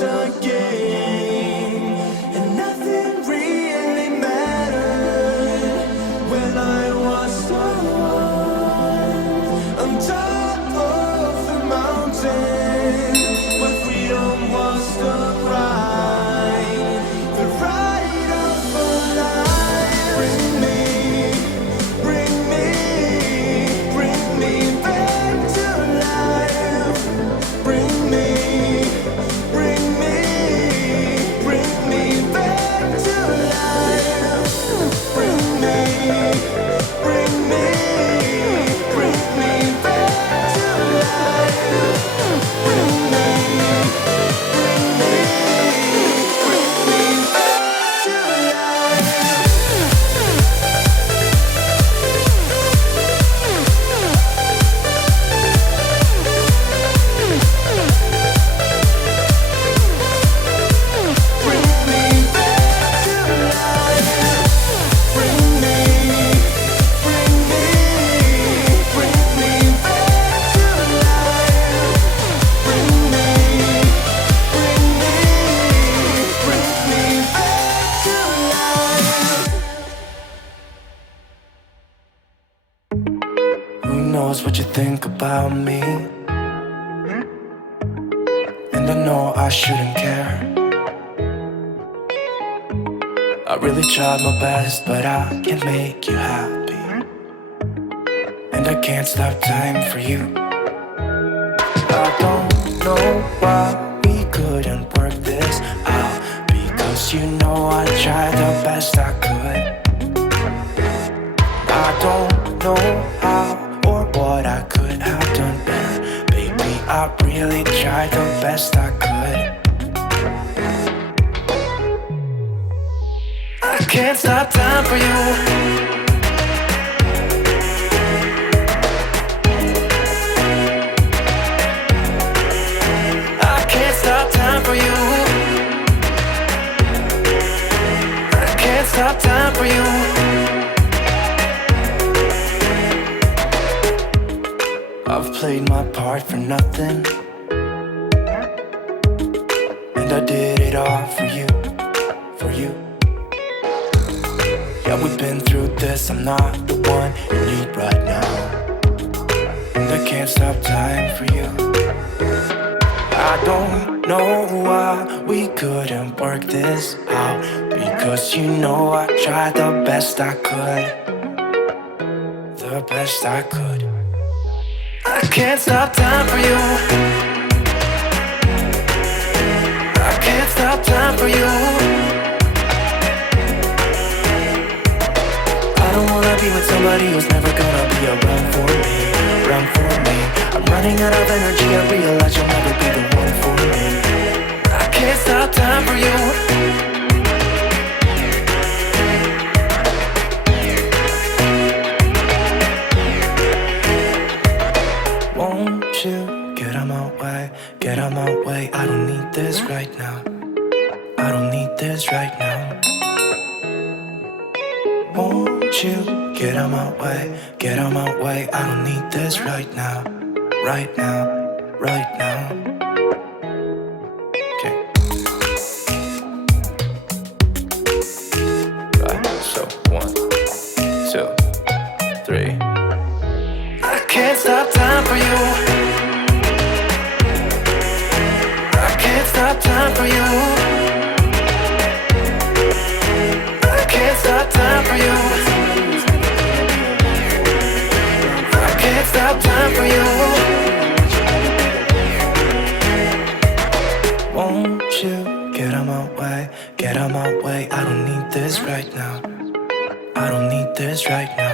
lost again, and nothing really mattered when I was the one on top of the mountain, when freedom was the right of a life. Bring me back to life. Bring me back to life. Bring me back to life. Bring me back to life. Who knows what you think about me? And I know I shouldn't care. I really tried my best, but I can't make you happy. And I can't stop time for you. I don't know why we couldn't work this out, because you know I tried the best I could. I don't know how or what I could have done better. Baby, I really tried the best I could. I can't stop time for you. I can't stop time for you. I can't stop time for you. I've played my part for nothing, and I did it all for you, for you. Yeah, we've been through this, I'm not the one you need right now, and I can't stop time for you. I don't know why we couldn't work this out, because you know I tried the best I could, the best I could. I can't stop time for you. I can't stop time for you. I don't wanna be with somebody who's never gonna be around for me, around for me. I'm running out of energy, I realize you'll never be the one for me. I can't stop time for you. Won't you get out my way, get out my way. I don't need this right now, I don't need this right now. Won't you get out my way, get out my way. I don't need this right now, right now, right now. Okay. Right, so 1, 2, 3. I can't stop time for you. I can't stop time for you. I can't stop time for you. I can't stop time for you. Won't you get out my way, get out my way. I don't need this right now, I don't need this right now.